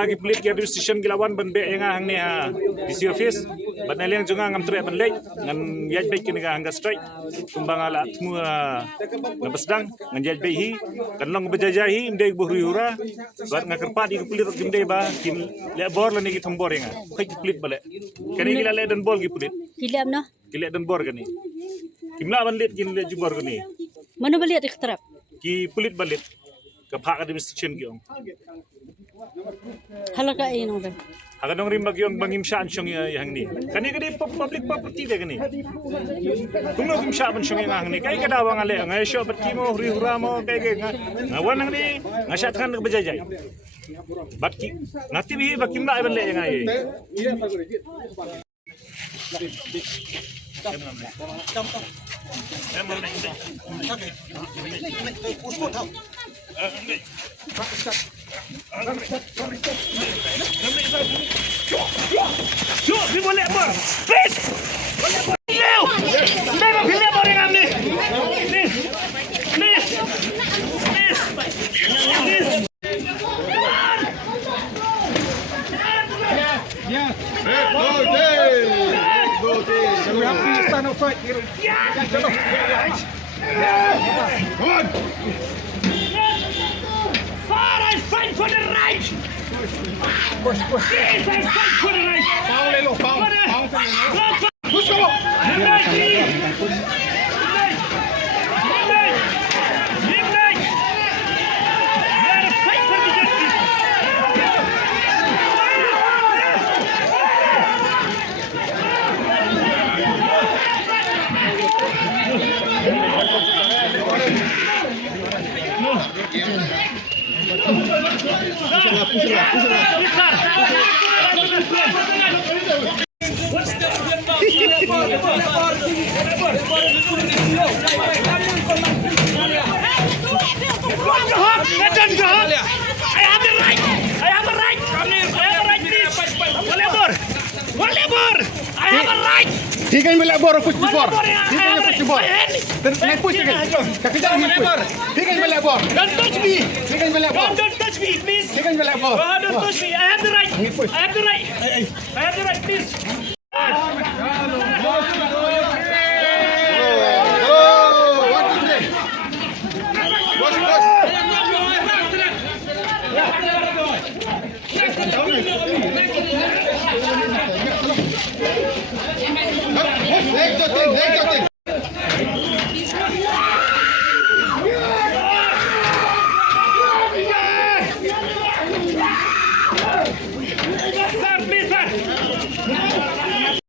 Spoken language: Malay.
lagi pelit ke administration gilawan ban be nga hang ni ha DC office ban leng jonga ngam tre ban lek ngan yaj be kin nga hanga strike kumbang ala tmu ngabasdang ngan yaj be hi kan long bejajahi imde bohri hura bat ngakerpat di pelit gimde ba kin le bor la ni gi thombor nga khaj pelit bale kani gila le dan bol gi pelit Hilap no? gila dan bor gani kimla ban let kin le jubor gani Mana balik ikhtarap? ki pelit balit ka phak administration gi ong Halaka ini nong. Akan dong rim bagi orang bangim shan syong yang ni. Kani kani public property deh kani. Kumno kim shan ban syong yang ni. Kai kada wang ale ngai show berki mo huri hura mo kai kai ngawan yang ni ngasat kan berjajai. Bat ki ngati bi bakim la ban le yang ai. Cuk, ni boleh bor. Please. Boleh bor. Leo. Leo pilih bor yang ni. Please. Please. Please. Please. Yeah. Go day. Go day. So we have to stand up fight here. Come on. Fight for the right. Push, push. Yes, I fight for the right. Pound little, pound. Push go. He can be like bor, push the bor. He can push the bor. Then push again. Kakita he push. He can be like bor. Don't touch me. He can be like bor. Don't touch me, please. He can be like bor. Don't touch me. I have the right. I have the right. I have the right, please.